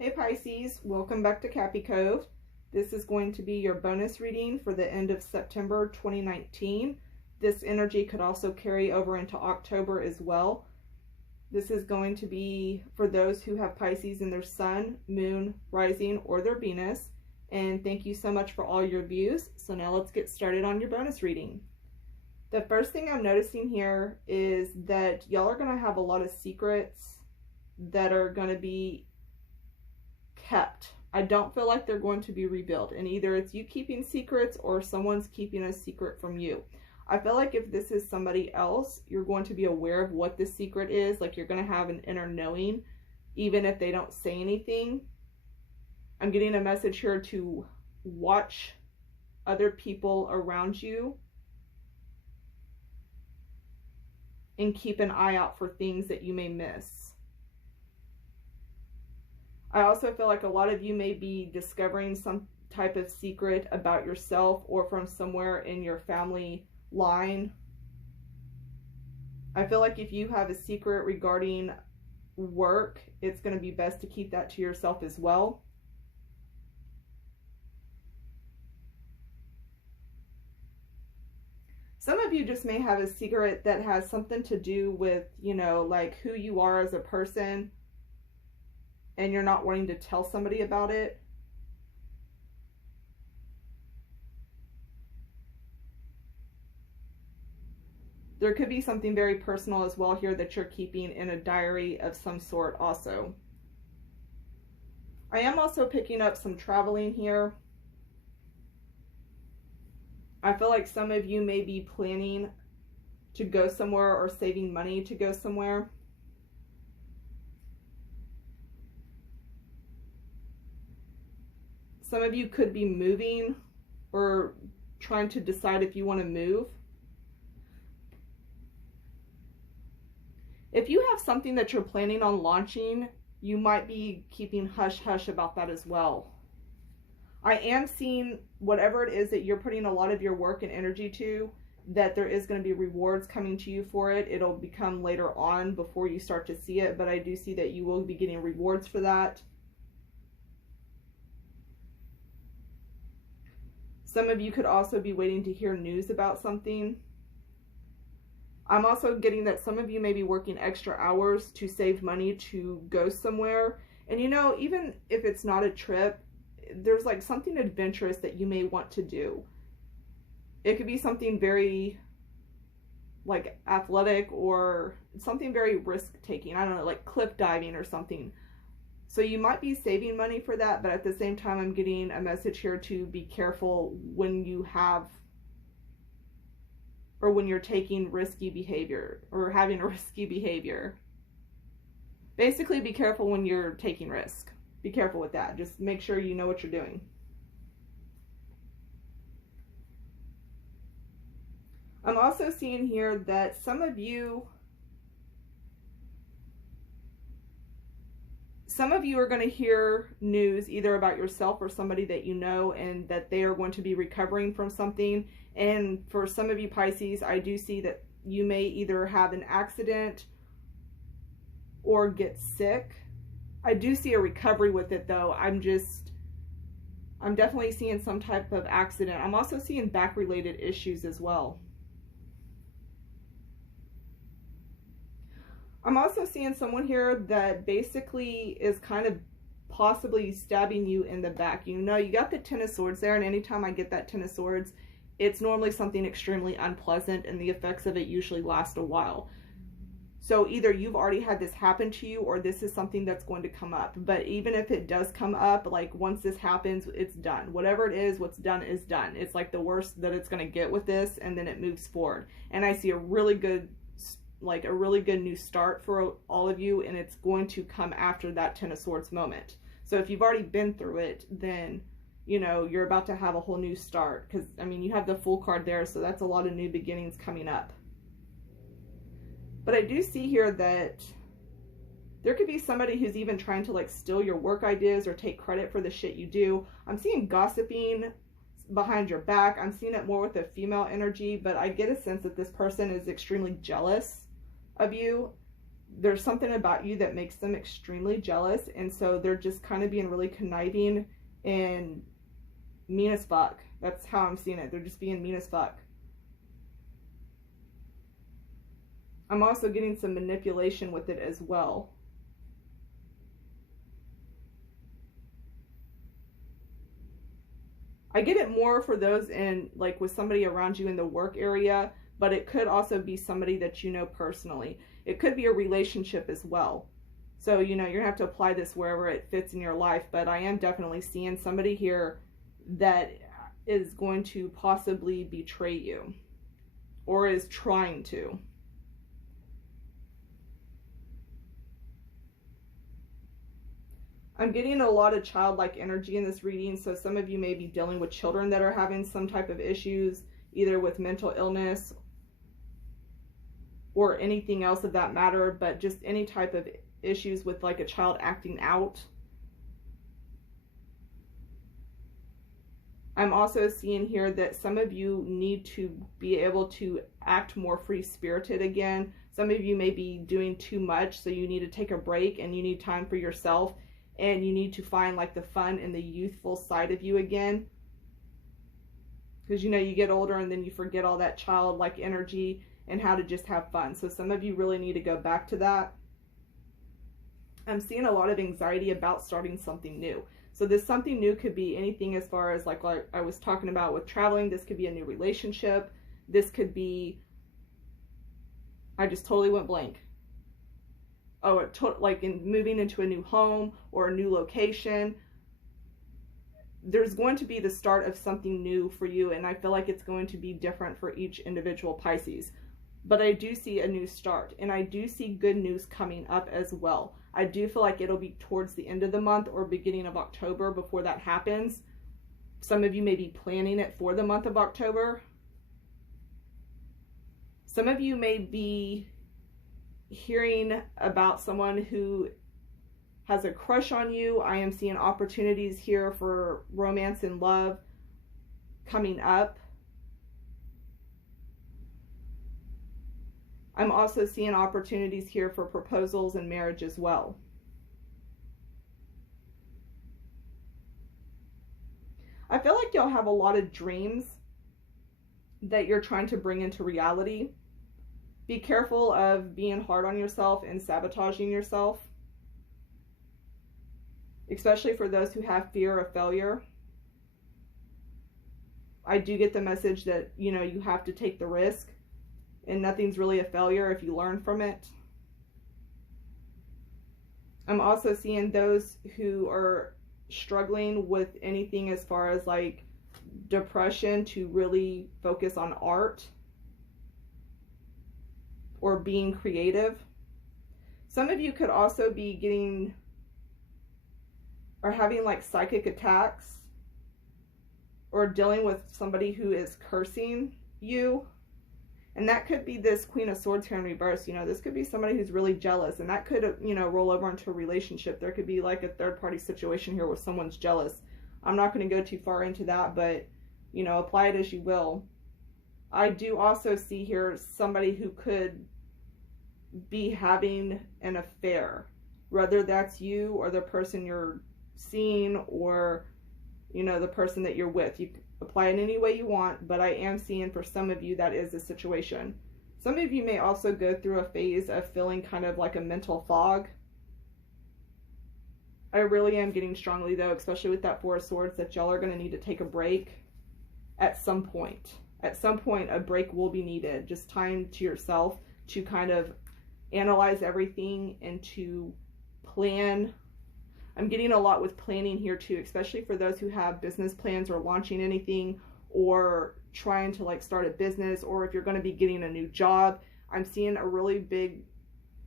Hey Pisces, welcome back to Cappy Cove. This is going to be your bonus reading for the end of September 2019. This energy could also carry over into October as well. This is going to be for those who have Pisces in their sun, moon, rising, or their Venus. And thank you so much for all your views. So now let's get started on your bonus reading. The first thing I'm noticing here is that y'all are going to have a lot of secrets that are going to be kept. I don't feel like they're going to be revealed, and either it's you keeping secrets or someone's keeping a secret from you. I feel like if this is somebody else, you're going to be aware of what the secret is. Like you're going to have an inner knowing, even if they don't say anything. I'm getting a message here to watch other people around you and keep an eye out for things that you may miss. I also feel like a lot of you may be discovering some type of secret about yourself or from somewhere in your family line. I feel like if you have a secret regarding work, it's going to be best to keep that to yourself as well. Some of you just may have a secret that has something to do with, like who you are as a person, and you're not wanting to tell somebody about it. There could be something very personal as well here that you're keeping in a diary of some sort also. I am also picking up some traveling here. I feel like some of you may be planning to go somewhere or saving money to go somewhere. Some of you could be moving or trying to decide if you want to move. If you have something that you're planning on launching, you might be keeping hush-hush about that as well. I am seeing whatever it is that you're putting a lot of your work and energy to, that there is going to be rewards coming to you for it. It'll become later on before you start to see it, but I do see that you will be getting rewards for that. Some of you could also be waiting to hear news about something. I'm also getting that some of you may be working extra hours to save money to go somewhere. And even if it's not a trip, there's like something adventurous that you may want to do. It could be something very like athletic or something very risk-taking. I don't know, like cliff diving or something. So you might be saving money for that, but at the same time, I'm getting a message here to be careful when you have, or when you're taking risky behavior or having a risky behavior. Basically, be careful when you're taking risk. Be careful with that. Just make sure you know what you're doing. I'm also seeing here that some of you are going to hear news either about yourself or somebody that you know, and that they are going to be recovering from something. And for some of you Pisces, I do see that you may either have an accident or get sick. I do see a recovery with it though. I'm definitely seeing some type of accident. I'm also seeing back related issues as well. I'm also seeing someone here that basically is kind of possibly stabbing you in the back. You got the Ten of Swords there, and anytime I get that Ten of Swords, it's normally something extremely unpleasant, and the effects of it usually last a while. So either you've already had this happen to you, or this is something that's going to come up. But even if it does come up, like once this happens, it's done. Whatever it is, what's done is done. It's like the worst that it's going to get with this, and then it moves forward. And I see a really good new start for all of you, and it's going to come after that Ten of Swords moment. So if you've already been through it, then you're about to have a whole new start, because you have the Fool card there, so that's a lot of new beginnings coming up. But I do see here that there could be somebody who's even trying to like steal your work ideas or take credit for the shit you do. I'm seeing gossiping behind your back. I'm seeing it more with a female energy, but I get a sense that this person is extremely jealous of you. there's something about you that makes them extremely jealous, and so they're just kind of being really conniving and mean as fuck. That's how I'm seeing it. They're just being mean as fuck. I'm also getting some manipulation with it as well. I get it more for those in, like, with somebody around you in the work area, but it could also be somebody that you know personally. It could be a relationship as well. So, you know, you're gonna have to apply this wherever it fits in your life, but I am definitely seeing somebody here that is going to possibly betray you or is trying to. I'm getting a lot of childlike energy in this reading, so some of you may be dealing with children that are having some type of issues, either with mental illness or anything else of that matter, but just any type of issues with like a child acting out. I'm also seeing here that some of you need to be able to act more free-spirited again. Some of you may be doing too much, so you need to take a break and you need time for yourself. And you need to find like the fun and the youthful side of you again. Because, you know, you get older and then you forget all that childlike energy and how to just have fun. So some of you really need to go back to that. I'm seeing a lot of anxiety about starting something new. So this something new could be anything as far as like I was talking about with traveling. This could be a new relationship. This could be, I just totally went blank. Oh, like in moving into a new home or a new location. There's going to be the start of something new for you, and I feel like it's going to be different for each individual Pisces. But I do see a new start, and I do see good news coming up as well. I do feel like it'll be towards the end of the month or beginning of October before that happens. Some of you may be planning it for the month of October. Some of you may be hearing about someone who has a crush on you. I am seeing opportunities here for romance and love coming up. I'm also seeing opportunities here for proposals and marriage as well. I feel like you'll have a lot of dreams that you're trying to bring into reality. Be careful of being hard on yourself and sabotaging yourself, especially for those who have fear of failure. I do get the message that, you know, you have to take the risk and nothing's really a failure if you learn from it. I'm also seeing those who are struggling with anything as far as like depression to really focus on art or being creative. Some of you could also be getting or having like psychic attacks or dealing with somebody who is cursing you. And that could be this Queen of Swords here in reverse. You know, this could be somebody who's really jealous, and that could, you know, roll over into a relationship. There could be like a third-party situation here where someone's jealous. I'm not going to go too far into that, but, you know, apply it as you will. I do also see here somebody who could be having an affair, whether that's you or the person you're seeing or, you know, the person that you're with. You apply it any way you want, but I am seeing for some of you that is the situation. Some of you may also go through a phase of feeling kind of like a mental fog. I really am getting strongly though, especially with that Four of Swords, that y'all are going to need to take a break at some point. At some point a break will be needed. Just time to yourself to kind of analyze everything and to plan. I'm getting a lot with planning here too, especially for those who have business plans or launching anything or trying to like start a business, or if you're going to be getting a new job. I'm seeing a really big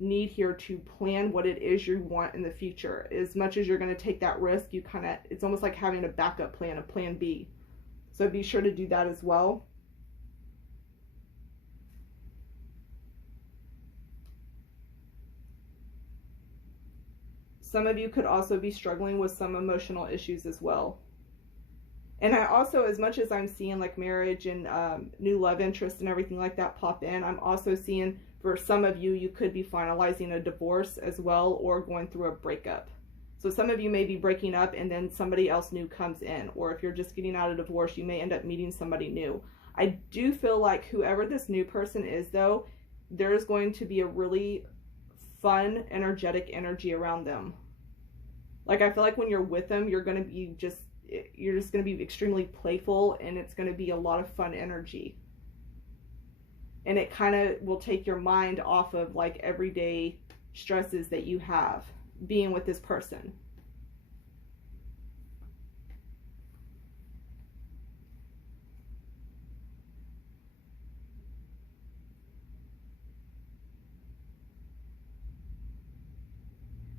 need here to plan what it is you want in the future. As much as you're going to take that risk, you kind of, it's almost like having a backup plan, a plan B. So be sure to do that as well. Some of you could also be struggling with some emotional issues as well. And I also, as much as I'm seeing like marriage and new love interest and everything like that pop in, I'm also seeing For some of you, you could be finalizing a divorce as well, or going through a breakup. So some of you may be breaking up and then somebody else new comes in, or if you're just getting out of divorce, you may end up meeting somebody new. I do feel like whoever this new person is though, there's going to be a really fun, energetic energy around them. Like I feel like when you're with them, you're just going to be extremely playful, and it's going to be a lot of fun energy. And it kind of will take your mind off of like everyday stresses that you have being with this person.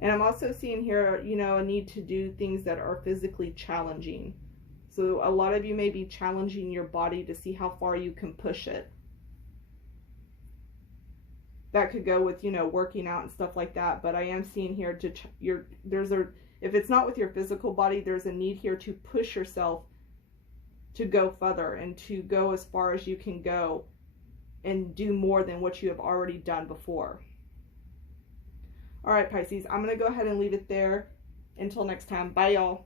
And I'm also seeing here, you know, a need to do things that are physically challenging. So a lot of you may be challenging your body to see how far you can push it. That could go with, you know, working out and stuff like that. But I am seeing here if it's not with your physical body, there's a need here to push yourself to go further and to go as far as you can go and do more than what you have already done before. All right, Pisces, I'm going to go ahead and leave it there. Until next time. Bye, y'all.